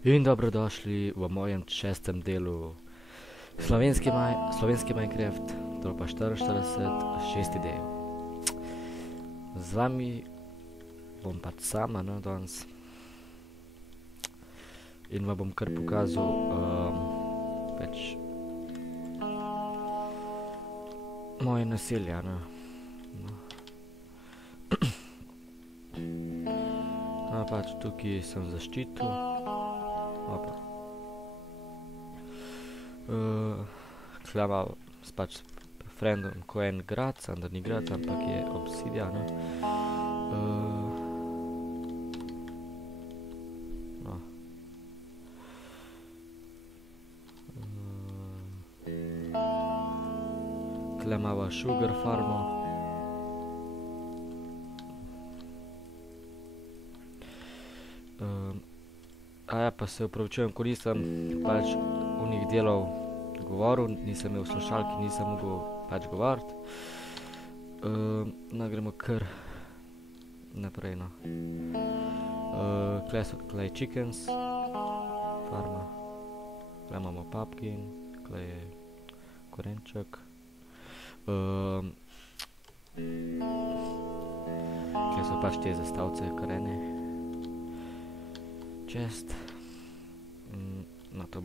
In dobrodošli v mojem 6. delu slovenski Minecraft, to pa 44, 6. del. Z vami bom pač sama, no, danes. In vam bom kar pokazal pač moje naselje, no. No, pač tukaj sem zaščitil. Opa. Tule malo s pač friendom ko en grad, samo da ni grad, ampak je obsidian, no. Tule imava sugar farmo. Ja, pa se opravičujem, ko nisem pač unih delov govoril, nisem imel slušalki, nisem mogel pač govoriti. No, gremo kar naprej, no. Tule je chickens farma, tule imamo pumpkin, tule je korenček. Tule so pač te zastavice korene. Chest. No, to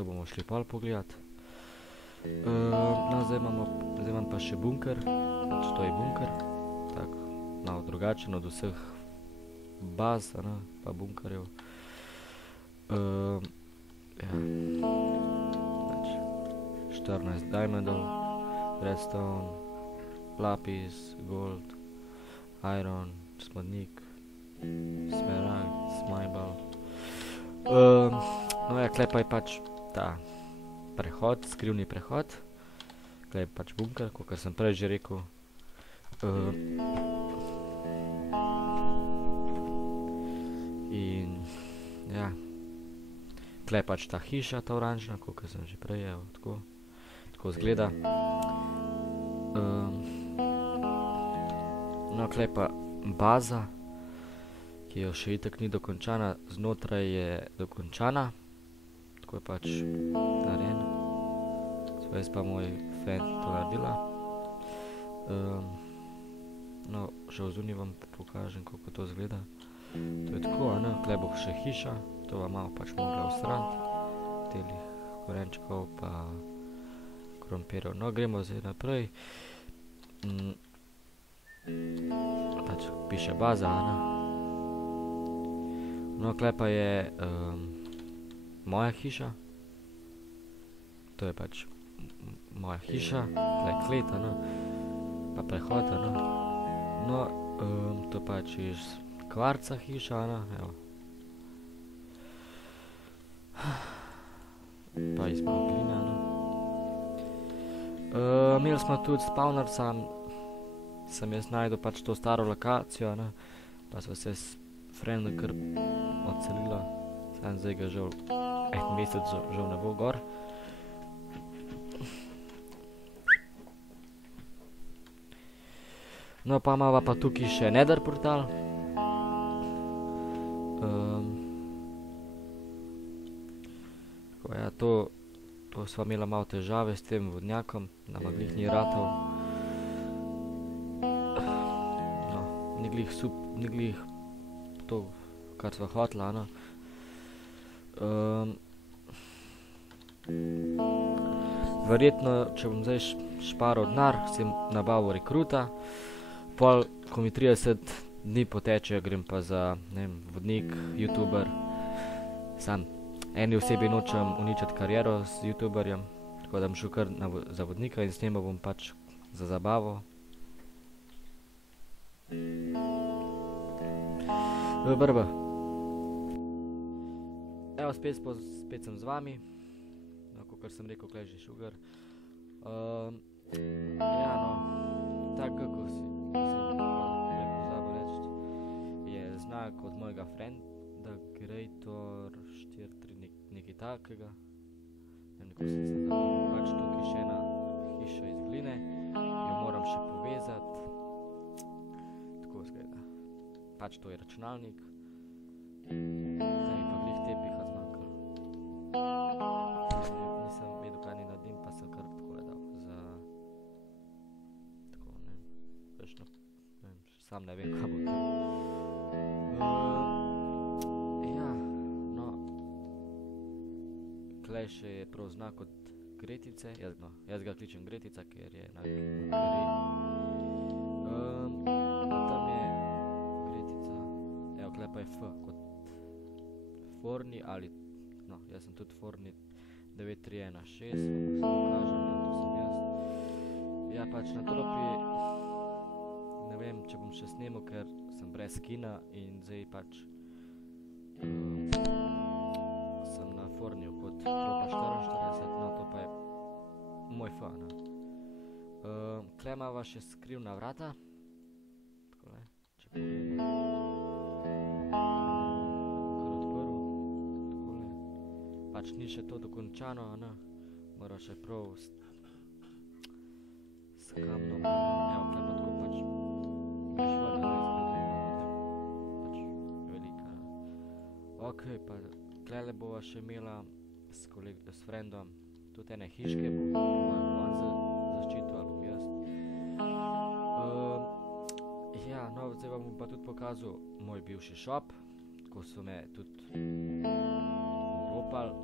bomo šli pol pogledat. No, zdaj imam pa še bunker. Pač to je bunker. Tako, malo drugačen od vseh baz, no, pa bunkerjev. Ja. Pač 14 diamondov, redstone, lapis, gold, iron, smodnik, smaragd, smajbal. No ja, tule pa je pač ta prehod, skrivni prehod. Tule je pač bunker, kakor sem prej že rekel. In ja, tule je pač ta hiša, ta oranžna, kakor sem že prej, evo, tako izgleda. No, tule je pa baza, ki jo še itak ni dokončana, znotraj je dokončana. Tako je pač narejen. Zdaj pa moj fan to naredila. No, še odzunaj vam pokažem, kako to izgleda. To je tako, a ne, tule bo še hiša, to vam malo pač mogla odstraniti. Telih korenčkov pa krompirjev. No, gremo zdaj naprej. Pač piše baza, a ne. No, tule pa je moja hiša. To je pač moja hiša, tule je klet, a ne, pa prehod, a ne. No, to pač iz kvarca hiša, a ne, evo. Pa iz gline, a ne. Imeli smo tudi spawner, sem jaz našel pač to staro lokacijo, a ne, pa sva se s friendom kar odselila, samo zdaj ga žal en mesec žal ne bo gor. No, pa imava pa tukaj še nether portal. Tako, ja, to sva imela malo težave s tem vodnjakom, nama glih ni ratal. No, ni glih to, kar sva hotela, no. Verjetno, če bom zdaj šparal denar, si nabavil rekruta, pol, ko mi 30 dni poteče, grem pa za, ne vem, vodnik, youtuber. Sam eni osebi nočem uničiti kariero z youtuberjem, tako da bom šel kar za vodnika in snemal bom pač za zabavo. Brba. Evo, spet sem z vami. No, kakor sem rekel, tule je že sugar. Ja, no, tako kako sem pozabil reči, je znak od mojega frienda, Creator 4.3, nekaj takega. Ne vem, kako sem se dal. Pač tukaj še ena hiša iz gline, jo moram še povezati. Tako izgleda. Pač to je računalnik. Zdaj mi pa glih tepiha zmanjkalo. kakšno, ne vem, sam ne vem, kaj bo to. Ja, no, tlej še je prav znak od Gretice, jaz ga kličem Gretica, ker je na gre. Tam je Gretica, evo, tle pa je F kot Forni ali, no, jaz sem tudi Forni 9316, se pokažem, ja, tu sem jaz. Ja, pač na klopi, ne vem, če bom še snemal, ker sem brez kina in zdaj pač sem na Forniju kot tropa 44, no, to pa je moj F, ne. Tle imava še skrivna vrata, takole, če pogledam. Pač ni še to dokončano, ne, mora še prav s kamnom, evo, tle pa tako pač greš ven, ne, pač velika, ne. Okej, pa tlele bova še imela s frendom tudi ene hiške, bo on zaščitil, ali bom jaz. Ja, no, zdaj vam bom pa tudi pokazal moj bivši shop, ko so me tudi oropali.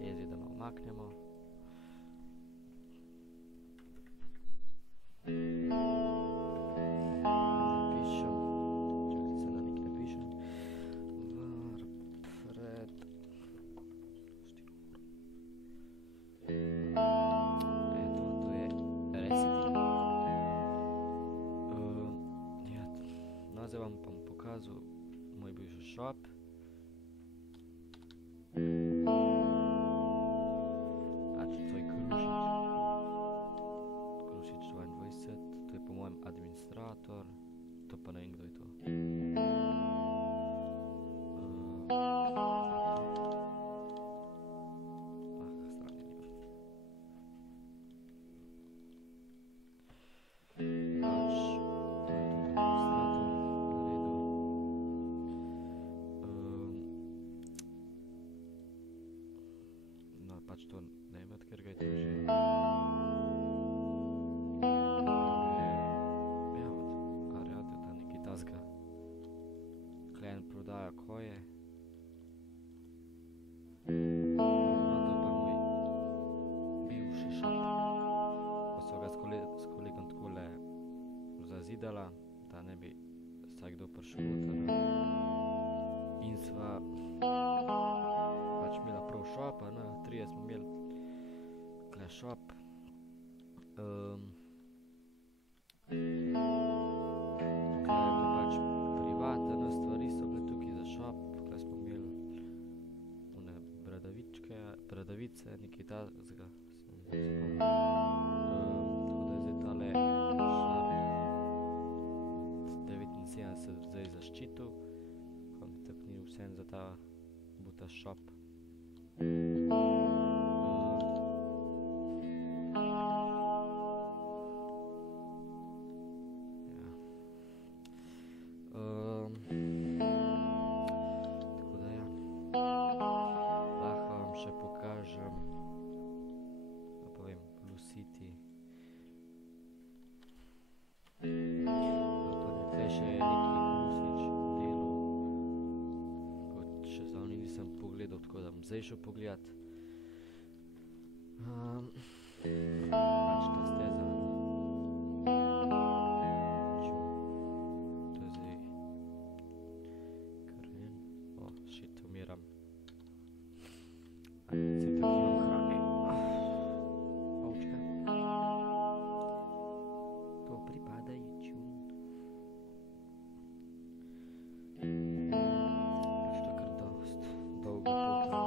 Jezi, da malo maknemo. Napišem, čakajte se, da nekaj napišem. Varpred. Eto, to je Recity. Ja, no, zdaj vam bom pokazal moj bivši shop. Pač to je Krušič 22, to je po mojem administrator, to pa ne vem, kdo je to. Stranje nima. Pač, to je tudi administrator, na redu. No, pač to ne vem, ker ga je to že. Ja, od Ariadne, ta nekaj tazga. Klien prodaja koje. No, to pa moj bivši shop. Ko so ga s kolegom takole zazidala, da ne bi vsak kdo prišel noter. In sva pač imela prav shopa, ne, 3 smo imeli tle shop. Tukaj je bilo pač privatne stvari so bile tukaj za shop, tukaj smo imeli one bradavice, nekaj tazga, se mi zdaj spomnim. Tako da je zdaj tale Sharp 79 zdaj zaščitil, ko mi tako ni vseeno za ta buta shop. Tako da ja, lahko vam še pokažem, da povem, Blue City. Tukaj še je neki Krušič delu, kot še zavni nisem pogledal, tako da bom zdaj šel pogledat. Pač ta steza, no. To je zdaj kar vem. O, shit, umiram. Zdaj tako imam hrane. Ovčka. To pripada ječun. Pač to je kar dost dolga pot, no.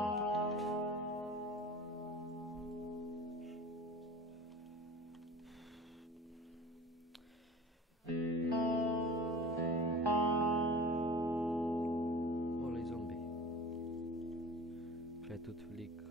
Olej zombi. Tukaj je tudi veliko.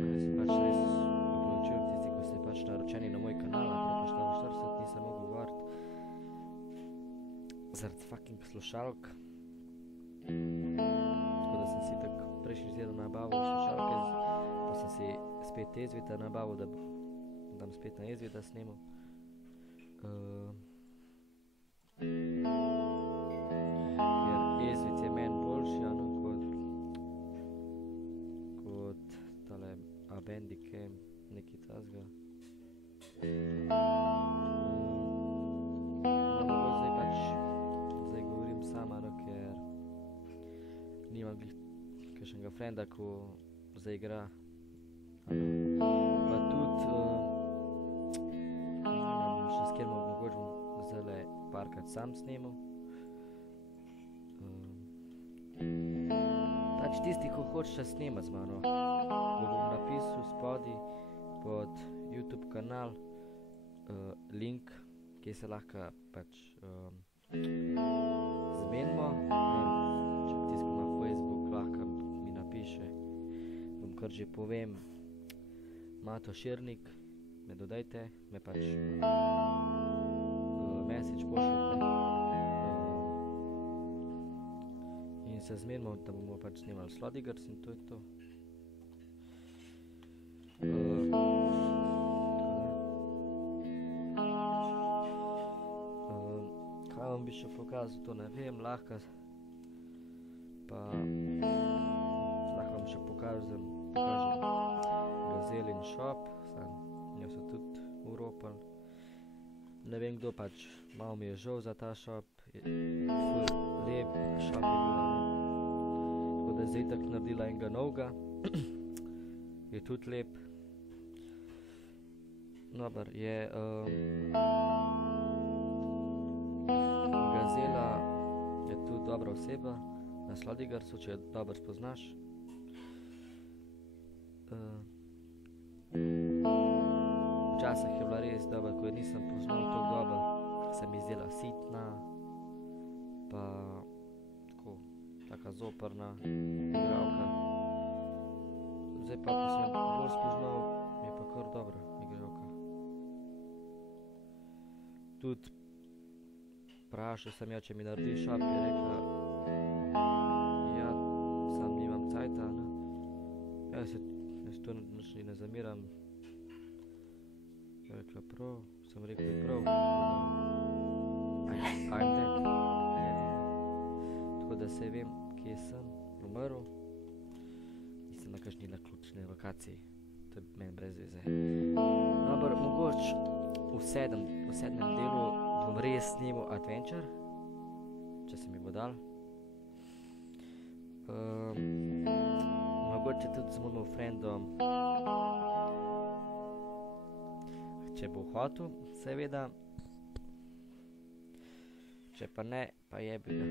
Jaz sem pač res odločil tisti, ko se pač naročeni na zaradi fucking slušalk. Tako da sem si tako prejšnji teden nabavil slušalke, pa sem si spet Ezvita nabavil, da bom spet na Ezvita snemal. Ker Ezvit je meni boljši, kot tale Bandicam, nekaj tazga. Zdaj govorim sama, ker nimam glih kakšnega frenda, ko zdaj igra. Pa tudi, nimam še s kjer mogoče bom zdajle parkrat sam snemal. Pač tisti, ko hočete snemat z mano, bom napisal spodaj pod YouTube kanal link, kjer se lahko pač zmenimo. Če tisto na Facebook lahko mi napiše, bom kar že povem, Mato Širnik, me dodajte, me pač message pošljite in se zmenimo, da bomo pač snemali Slodigers in to je to. Kaj vam bi še pokazal, to ne vem, lahko vam še pokažem Gazelin shop, njo so tudi uropali. Ne vem kdo, pač malo mi je žal za ta shop, ful lep shop je bil, tako da je zdaj tak naredila enega novega, je tudi lep. Dobar, je Gazela je tudi dobra oseba na Slodigersu, če jo dobro spoznaš. Včasih je bila res dobra, ko jo nisem poznal tako dobro, se mi zdela sitna, pa tako, taka zoprna igralka. Zdaj pa, ko sem jo bolj spoznal, mi je pa kar dobra igralka. Tudi vprašal sem jo, če mi naredi shop, je rekla, ja, sam nimam cajta, ne. Jaz to nič ne zamiram. Je rekla prav, sem rekel prav, I'm dead. Tako da se vem, kje sem umrl. Nisem na kakšni naključni lokaciji, to je meni brez veze. Dobar, mogoče v sedmem delu bom res snimal Adventure, če se mi bo dal. Mogoče tudi z mojim friendom, če bo hotel, seveda. Če pa ne, pa jebi ga.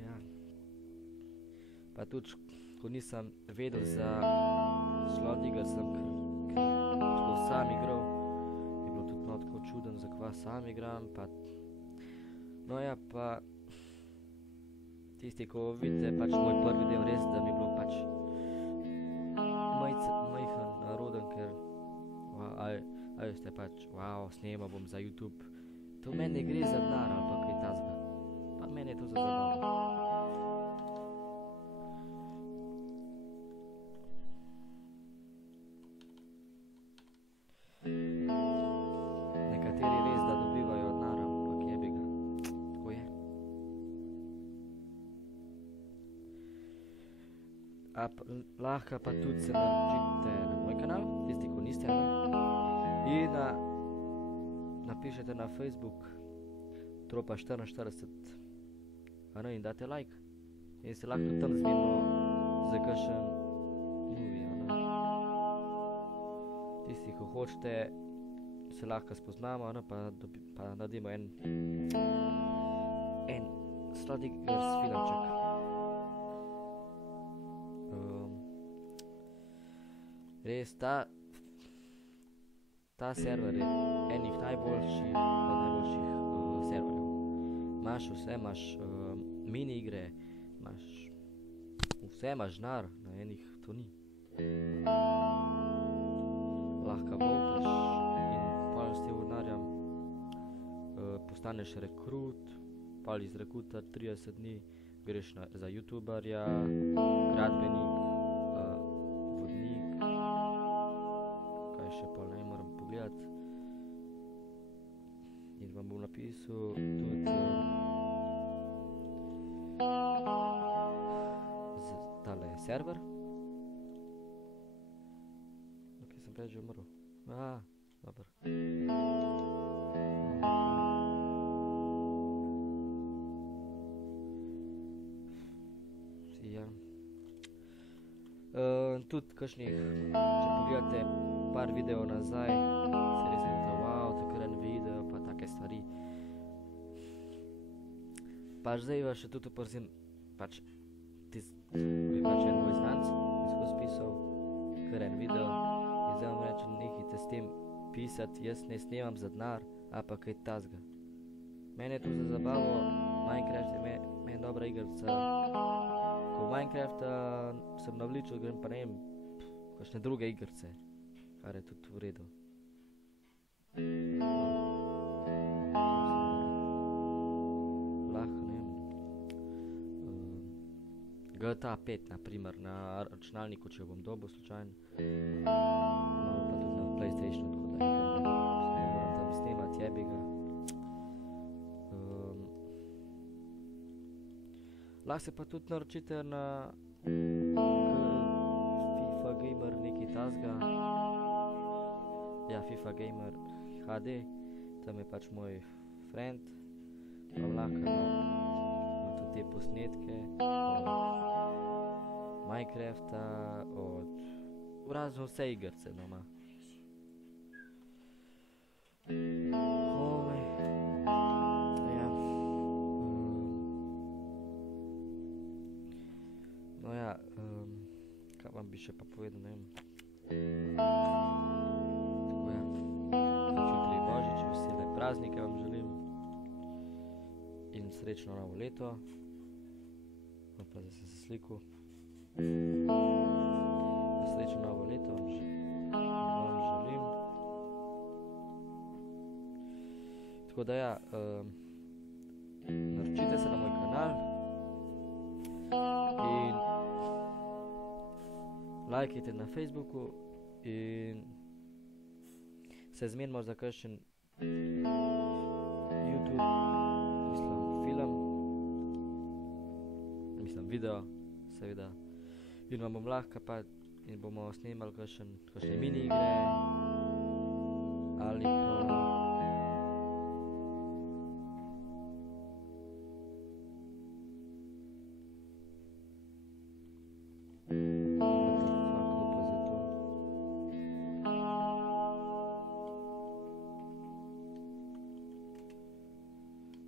Ja. Pa tudi, ko nisem vedel za Slodigers, sem tako sam igral, je bilo tudi malo tako čuden, za kva sam igram, pa no ja, pa tisti, ko vidite pač moj prvi del, res, da mi je bilo pač majhen, naroden, ker ali ste pač, wow, snemal bom za YouTube. To meni ne gre za denar ali pa kaj tazga, pa meni je to za zabavo. Nekateri res, da dobivajo denar, ampak jebi ga, tako je. Lahko pa tudi se naročite na moj kanal, tisti, ko niste, in napišete na Facebook Tropa 44, in date like, in se lahko tudi tam zmenimo za kakšen movie, tisti, ko hočete, se lahko spoznamo, pa naredimo en Slodigers filmček. Res, ta server je enih najboljših serverjev. Imaš vse, imaš mini igre, imaš vse, imaš denar, na enih to ni. lahko voltaš in pol s tem denarjem postaneš rekrut, pol iz rekruta 30 dni greš za youtuberja, gradbenik, vodnik, kaj še pol ne moram pogledati. In vam bom napisal tudi tale server. Ok, sem prej že umrl. Dobro. Ja. Tudi kakšnih, če pogledate par videov nazaj, se res vidite, wow, takrat video, pa take stvari. Pač zdaj vas še tudi opozim, pač je pač en moj znanc, ki skozi pisal, kar en video, in zdaj vam rečem, nehajte s tem pisati, jaz ne snemam za denar, a pa kaj tazga. Mene je to za zabavo, Minecraft je meni dobra igrica. Ko v Minecrafta sem navličil, grem pa ne vem, kakšne druge igrice, kar je tudi v redu. Lahko, ne vem, GTA 5 na primer, na računalniku, če bom dobil slučajno, pa tudi na PlayStationu, tako da ne moram tam snemati, jebi ga. Lahko se pa tudi naročite na FIFA Gamer nekaj tazga. Ja, FIFA Gamer HD, tam je pač moj friend, pa lahko ima tudi te posnetke od Minecrafta, od razno vse igrice doma. No ja, kaj vam bi še pa povedal, ne vem. Tako ja, jutri Božič, vesele praznike vam želim in srečno novo leto. No pa zdaj sem se slikal. Srečno novo leto vam želim. Tako da ja, naročite se na moj kanal in lajkajte na Facebooku in se zmenimo za kakšen YouTube, mislim video, seveda, in vam bom lahko pa in bomo snemali kakšne mini igre ali pa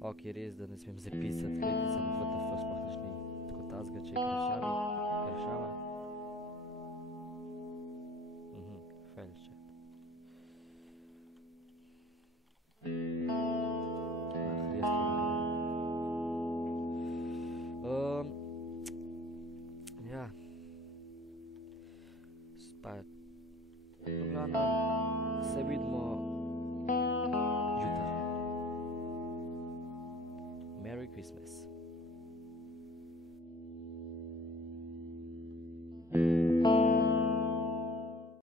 ok, res, da ne smem zapisati, gledati samo WTF, sploh nič ni tako tazga, če je kršava. Fail chat. Res ja. Pa v glavnem se vidimo jutri. Merry Christmas.